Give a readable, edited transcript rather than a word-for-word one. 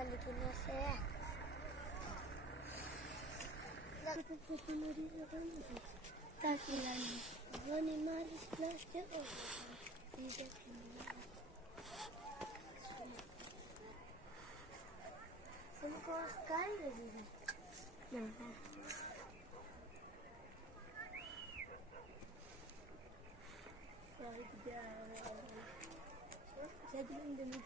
balikin na siya. Taki lang. Ni Maris plastic o. Dito ko sekali lagi. Nah. Saya tidak ingin demi